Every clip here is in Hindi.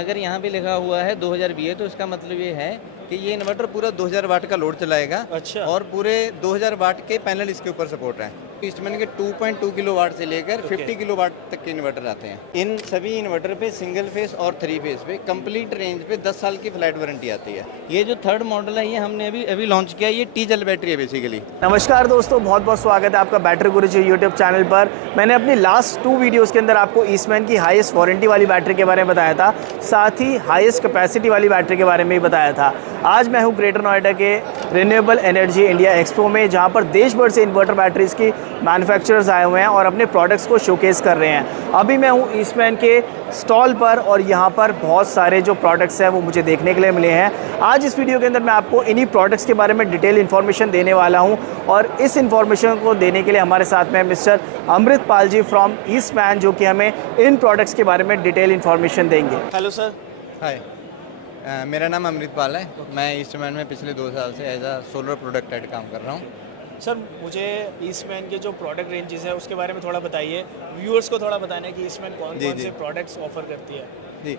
अगर यहाँ पे लिखा हुआ है 2000 VA तो इसका मतलब ये है कि ये इन्वर्टर पूरा 2000 वाट का लोड चलाएगा। अच्छा। और पूरे 2000 वाट के पैनल इसके ऊपर सपोर्ट है। ईस्टमैन के 2.2 किलो वाट से लेकर 50 किलो वाट तक के इन्वर्टर आते हैं। इन सभी इन्वर्टर पे सिंगल फेस और 3 फेस पे कंप्लीट रेंज पे 10 साल की फ्लैट वारंटी आती है। ये जो थर्ड मॉडल है ये हमने अभी लॉन्च किया। ये टी जेल बैटरी है बेसिकली। नमस्कार दोस्तों, बहुत बहुत स्वागत है आपका बैटरी गुरुजी यूट्यूब चैनल पर। मैंने अपनी लास्ट 2 वीडियोस के अंदर आपको ईस्टमैन की हाईएस्ट वारंटी वाली बैटरी के बारे में बताया था, साथ ही हाईएस्ट कैपेसिटी वाली बैटरी के बारे में भी बताया था। आज मैं हूं ग्रेटर नोएडा के रिन्यूएबल एनर्जी इंडिया एक्सपो में, जहां पर देश भर से इन्वर्टर बैटरीज की मैन्युफैक्चरर्स आए हुए हैं और अपने प्रोडक्ट्स को शोकेस कर रहे हैं। अभी मैं हूं ईस्टमैन के स्टॉल पर और यहां पर बहुत सारे जो प्रोडक्ट्स हैं वो मुझे देखने के लिए मिले हैं। आज इस वीडियो के अंदर मैं आपको इन्हीं प्रोडक्ट्स के बारे में डिटेल इन्फॉर्मेशन देने वाला हूं और इस इन्फॉर्मेशन को देने के लिए हमारे साथ में mister Amritpal ji from Eastman, जो कि हमें इन प्रोडक्ट्स के बारे में डिटेल इन्फॉर्मेशन देंगे। Hello sir. हाय, मेरा नाम अमृतपाल है। मैं ईस्टमैन में पिछले 2 साल से as a solar product head काम कर रहा हूँ। सर, मुझे ईस्टमैन के जो प्रोडक्ट रेंजेस है उसके बारे में थोड़ा बताइए, व्यूअर्स को थोड़ा बताना है कि ईस्टमैन कौन से प्रोडक्ट्स ऑफर करती है। जी,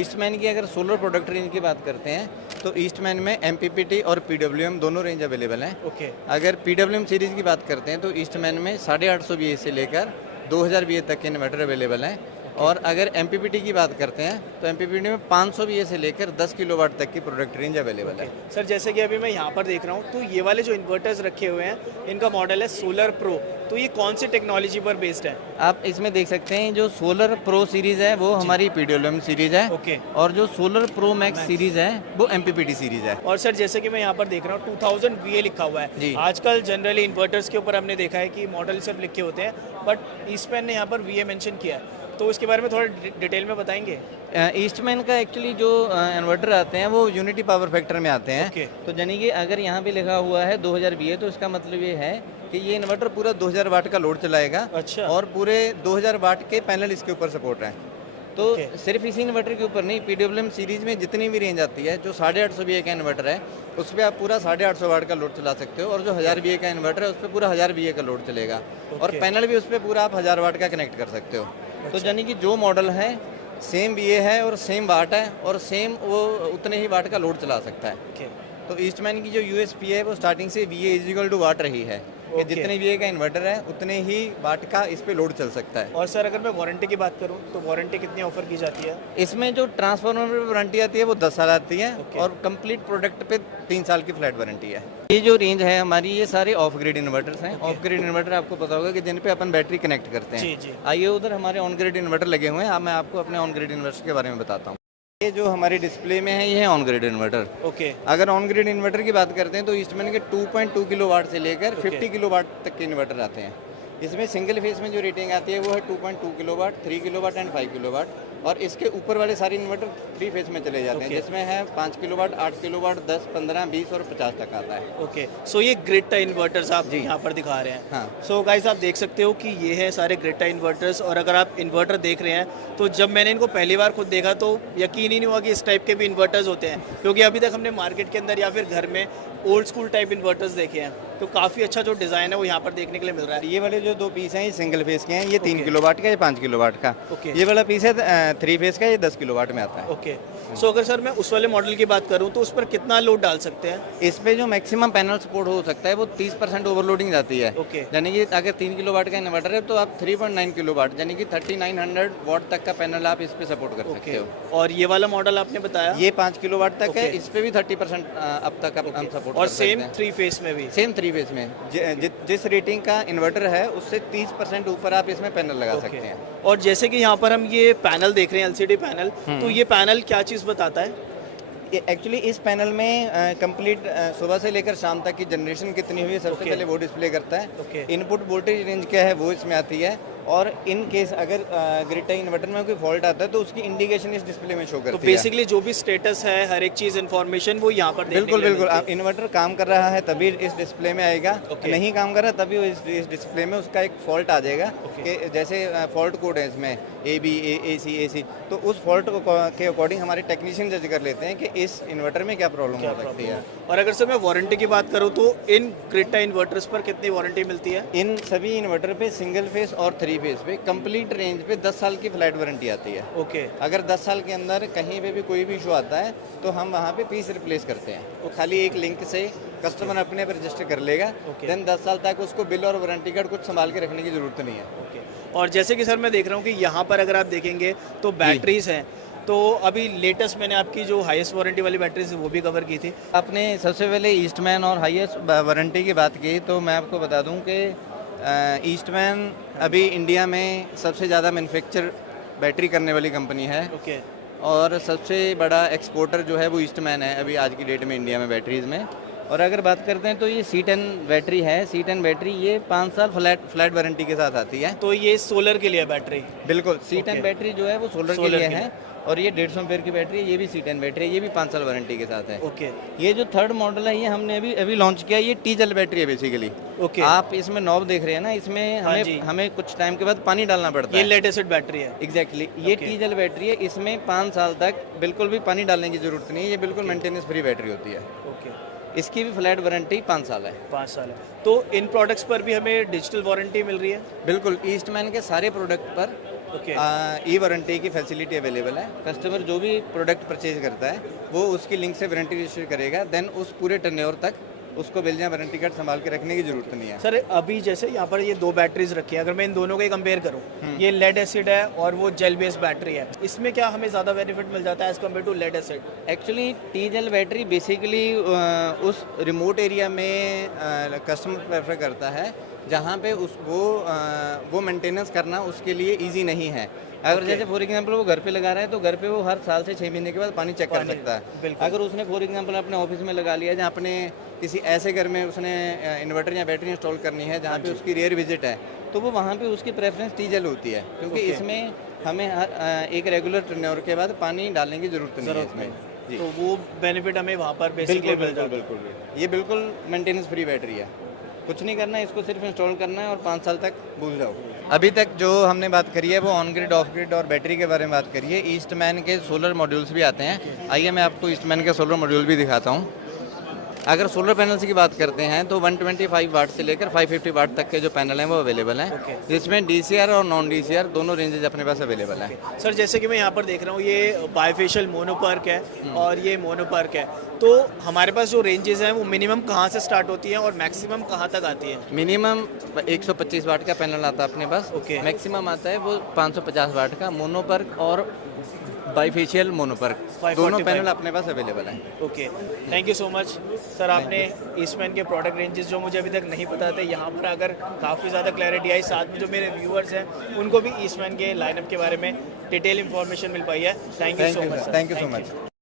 ईस्टमैन की अगर सोलर प्रोडक्ट रेंज की बात करते हैं तो ईस्टमैन में MPPT और PWM दोनों रेंज अवेलेबल हैं। ओके। अगर PWM सीरीज़ की बात करते हैं तो ईस्टमैन में 850 VA से लेकर 2000 VA तक के इन्वर्टर अवेलेबल हैं। और अगर MPPT की बात करते हैं तो MPPT में 500 VA से लेकर 10 किलोवाट तक की प्रोडक्ट रेंज अवेलेबल है। सर, जैसे कि अभी मैं यहाँ पर देख रहा हूँ तो ये वाले जो इन्वर्टर्स रखे हुए हैं इनका मॉडल है सोलर प्रो, तो ये कौन सी टेक्नोलॉजी पर बेस्ड है? आप इसमें देख सकते हैं जो सोलर प्रो सीरीज़ है वो हमारी PWM सीरीज़ है। ओके। और जो सोलर प्रो मैक्स सीरीज़ है वो MPPT सीरीज़ है। और सर, जैसे कि मैं यहाँ पर देख रहा हूँ 2000 VA लिखा हुआ है। जी। आजकल जनरली इन्वर्टर्स के ऊपर हमने देखा है कि मॉडल सब लिखे होते हैं, बट ईस्टमैन ने यहाँ पर VA मेंशन किया है, तो इसके बारे में थोड़ा डिटेल में बताएंगे? ईस्टमैन का एक्चुअली जो इन्वर्टर आते हैं वो यूनिटी पावर फैक्टर में आते हैं। ओके। तो यानी कि अगर यहाँ पे लिखा हुआ है 2000 VA तो इसका मतलब ये है कि ये इन्वर्टर पूरा 2000 वाट का लोड चलाएगा। अच्छा। और पूरे 2000 वाट के पैनल इसके ऊपर सपोर्ट है। तो सिर्फ इसी इन्वर्टर के ऊपर नहीं, PWM सीरीज़ में जितनी भी रेंज आती है, जो 850 VA का इन्वर्टर है उस पर आप पूरा 850 वाट का लोड चला सकते हो। और जो 1000 VA का इन्वर्टर है उस पर पूरा 1000 VA का लोड चलेगा। और पैनल भी उस पर पूरा आप 1000 वाट का कनेक्ट कर सकते हो। तो यानी कि जो मॉडल है सेम VA है और सेम वाट है और सेम वो उतने ही वाट का लोड चला सकता है। तो ईस्टमैन की जो USP है वो स्टार्टिंग से VA = वाट रही है कि जितने VA का इन्वर्टर है उतने ही वाट का इस पे लोड चल सकता है। और सर, अगर मैं वारंटी की बात करूं तो वारंटी कितनी ऑफर की जाती है? इसमें जो ट्रांसफार्मर पे वारंटी आती है वो 10 साल आती है। और कंप्लीट प्रोडक्ट पे 3 साल की फ्लैट वारंटी है। ये जो रेंज है हमारी, ये सारे ऑफ ग्रिड इन्वर्टर्स हैं। ऑफ ग्रिड इन्वर्टर आपको पता होगा कि जिन पे अपन बैटरी कनेक्ट करते हैं। जी। आइए उधर हमारे ऑन ग्रिड इन्वर्टर लगे हुए हैं। मैं आपको अपने ऑन ग्रिड इन्वर्टर के बारे में बताता हूँ। ये जो हमारी डिस्प्ले में है ये है ऑन ग्रिड इन्वर्टर। ओके। अगर ऑन ग्रिड इन्वर्टर की बात करते हैं तो ईस्टमैन के 2.2 किलो वाट से लेकर 50 किलो वाट तक के इन्वर्टर आते हैं। इसमें सिंगल फेस में जो रेटिंग आती है वो है 2.2 kilowatt, 3 kilowatt and 5 kilowatt. और इसके ऊपर वाले सारे इन्वर्टर 3 फेस में चले जाते हैं, जिसमें है 5 किलो वाट, 8 किलो वाट, 10, 15, 20 और 50 तक आता है। ओके। सो ये ग्रिड इन्वर्टर्स आप यहाँ पर दिखा रहे हैं। हाँ। सो गाइस, आप देख सकते हो कि ये है सारे ग्रिड इन्वर्टर्स। और अगर आप इन्वर्टर देख रहे हैं तो जब मैंने इनको पहली बार खुद देखा तो यकीन ही नहीं हुआ कि इस टाइप के भी इन्वर्टर्स होते हैं, क्योंकि अभी तक हमने मार्केट के अंदर या फिर घर में ओल्ड स्कूल टाइप इन्वर्टर्स देखे हैं। तो काफ़ी अच्छा जो डिज़ाइन है वो यहाँ पर देखने के लिए मिल रहा है। ये वाले जो 2 पीस हैं ये सिंगल फेस के हैं। ये 3 किलो वाट का, ये 5 किलो वाट का। ओके। ये वाला पीस है 3 फेस का, ये 10 किलो वाट में आता है। ओके। सो अगर सर मैं उस वाले मॉडल की बात करूँ तो उस पर कितना लोड डाल सकते हैं? इस पे जो मैक्सिमम पैनल सपोर्ट हो सकता है वो 30% ओवरलोडिंग जाती है। ओके। यानी कि अगर 3 किलो वाट का इन्वर्टर है तो आप 3.9 किलो वाट यानी कि 3900 वाट तक का पैनल आप इस पे सपोर्ट कर सकते हो। और ये वाला मॉडल आपने बताया ये 5 किलो वाट तक है, इस पे भी 30% अब तक हम सपोर्ट और कर सकते सेम हैं। 3 फेस में भी? सेम 3 फेस में जिस रेटिंग का इन्वर्टर है उससे 30% ऊपर आप इसमें पैनल लगा सकते हैं। और जैसे कि यहाँ पर हम ये पैनल देख रहे हैं, LCD पैनल, तो ये पैनल क्या चीज़ बताता है? एक्चुअली इस पैनल में कंप्लीट सुबह से लेकर शाम तक की जनरेशन कितनी हुई है सबसे पहले वो डिस्प्ले करता है। इनपुट वोल्टेज रेंज क्या है वो इसमें आती है। और इन केस अगर ग्रिड टाई इन्वर्टर में कोई फॉल्ट आता है तो उसकी इंडिकेशन इस डिस्प्ले में शो करती है। तो बेसिकली जो भी स्टेटस है, हर एक चीज़ इन्फॉर्मेशन वो यहाँ पर बिल्कुल आप इन्वर्टर काम कर रहा है तभी इस डिस्प्ले में आएगा। नहीं काम कर रहा तभी इस डिस्प्ले में उसका एक फॉल्ट आ जाएगा कि जैसे फॉल्ट कोड है इसमें AB AC तो उस फॉल्ट के अकॉर्डिंग हमारे टेक्नीशियन जज कर लेते हैं कि इस इन्वर्टर में क्या प्रॉब्लम हो सकती है। और अगर सर मैं वारंटी की बात करूँ तो इन ग्रिड टाई इन्वर्टर्स पर कितनी वारंटी मिलती है? इन सभी इन्वर्टर पे सिंगल फेस और 3 3 फेज पे कंप्लीट रेंज पे 10 साल की फ्लैट वारंटी आती है। ओके अगर 10 साल के अंदर कहीं पे भी कोई भी इशू आता है तो हम वहाँ पे पीस रिप्लेस करते हैं। वो खाली एक लिंक से कस्टमर अपने आप रजिस्टर कर लेगा, Okay. देन 10 साल तक उसको बिल और वारंटी कार्ड कुछ संभाल के रखने की ज़रूरत नहीं है। ओके। और जैसे कि सर मैं देख रहा हूँ कि यहाँ पर अगर आप देखेंगे तो बैटरीज हैं, तो अभी लेटेस्ट मैंने आपकी जो हाईएस्ट वारंटी वाली बैटरीज है वो भी कवर की थी। आपने सबसे पहले ईस्टमैन और हाईएस्ट वारंटी की बात की, तो मैं आपको बता दूं कि ईस्टमैन अभी इंडिया में सबसे ज़्यादा मैन्युफैक्चर बैटरी करने वाली कंपनी है ओके और सबसे बड़ा एक्सपोर्टर जो है वो ईस्टमैन है अभी आज की डेट में इंडिया में बैटरीज़ में। और अगर बात करते हैं तो ये C10 बैटरी है। C10 बैटरी ये 5 साल फ्लैट वारंटी के साथ आती है। तो ये सोलर के लिए बैटरी। बिल्कुल C10 Okay. बैटरी जो है वो सोलर के Solar लिए के है और ये 150 एम्पेयर की बैटरी है। ये भी C10 बैटरी है, ये भी 5 साल वारंटी के साथ है। ओके ये जो थर्ड मॉडल है ये हमने अभी लॉन्च किया है। ये टी जेल बैटरी है बेसिकली। ओके। आप इसमें नॉब देख रहे हैं ना, इसमें हाँ जी। हमें कुछ टाइम के बाद पानी डालना पड़ता ये है। लेड एसिड बैटरी है। एग्जैक्टली ये Okay. टी जेल बैटरी है। इसमें 5 साल तक बिल्कुल भी पानी डालने की जरूरत नहीं है। ये बिल्कुल मेंटेनेंस फ्री बैटरी होती है। ओके। इसकी भी फ्लैट वारंटी 5 साल है। 5 साल है। तो इन प्रोडक्ट्स पर भी हमें डिजिटल वारंटी मिल रही है। बिल्कुल ईस्टमैन के सारे प्रोडक्ट पर ओके ई वारंटी की फैसिलिटी अवेलेबल है। कस्टमर जो भी प्रोडक्ट परचेज करता है वो उसकी लिंक से वारंटी रजिस्टर करेगा, देन उस पूरे टर्नओवर तक उसको बिल या वारंटी कार्ड संभाल के रखने की जरूरत नहीं है। सर अभी जैसे यहाँ पर ये 2 बैटरीज रखी है, अगर मैं इन दोनों को ही कंपेयर करूँ, ये लेड एसिड है और वो जेल बेस्ड बैटरी है, इसमें क्या हमें ज़्यादा बेनिफिट मिल जाता है as compare to lead acid? Actually टी जेल बैटरी बेसिकली उस रिमोट एरिया में कस्टमर प्रेफर करता है जहाँ पे वो मेंटेनेंस करना उसके लिए इजी नहीं है। अगर Okay. जैसे फॉर एग्जांपल वो घर पे लगा रहा है तो घर पे वो हर साल से 6 महीने के बाद पानी चेक कर पानी, सकता है। बिल्कुल। अगर उसने फॉर एग्जांपल अपने ऑफिस में लगा लिया, जहाँ अपने किसी ऐसे घर में उसने इन्वर्टर या बैटरी इंस्टॉल करनी है जहाँ पे उसकी रेयर विजिट है, तो वो वहाँ पे उसकी प्रेफरेंस टी जेल होती है, क्योंकि Okay. इसमें हमें एक रेगुलर टर्नओवर के बाद पानी डालने की जरूरत नहीं है इसमें। जी तो वो बेनिफिट हमें वहाँ पर बेसिकली मिल जाता है। बिल्कुल ये बिल्कुल मेंटेनेंस फ्री बैटरी है। कुछ नहीं करना है, इसको सिर्फ इंस्टॉल करना है और 5 साल तक भूल जाओ। अभी तक जो हमने बात करी है वो ऑन ग्रिड, ऑफ ग्रिड और बैटरी के बारे में बात करी है। ईस्टमैन के सोलर मॉड्यूल्स भी आते हैं। आइए मैं आपको ईस्टमैन के सोलर मॉड्यूल भी दिखाता हूँ। अगर सोलर पैनल्स की बात करते हैं तो 125 वाट से लेकर 550 वाट तक के जो पैनल हैं वो अवेलेबल हैं, Okay. जिसमें DCR और नॉन DCR दोनों रेंजेस अपने पास अवेलेबल हैं। सर जैसे कि मैं यहाँ पर देख रहा हूँ ये बायफेशियल मोनोपर्क है और ये मोनोपर्क है, तो हमारे पास जो रेंजेस हैं वो मिनिमम कहाँ से स्टार्ट होती हैं और मैक्सिमम कहाँ तक आती है? मिनिमम 125 वाट का पैनल आता है अपने पास। Okay. मैक्सिमम आता है वो 550 वाट का मोनोपर्क और बाईफेशियल मोनोपर्क, 545 दोनों पैनल अपने पास अवेलेबल हैं। Okay, thank you so much sir. आपने ईस्टमैन के प्रोडक्ट रेंजेस जो मुझे अभी तक नहीं पता थे यहाँ पर आकर काफ़ी ज़्यादा क्लैरिटी आई, साथ में जो मेरे व्यूअर्स हैं उनको भी ईस्टमैन के लाइनअप के बारे में डिटेल इन्फॉर्मेशन मिल पाई है। Thank you so much. Thank you so much.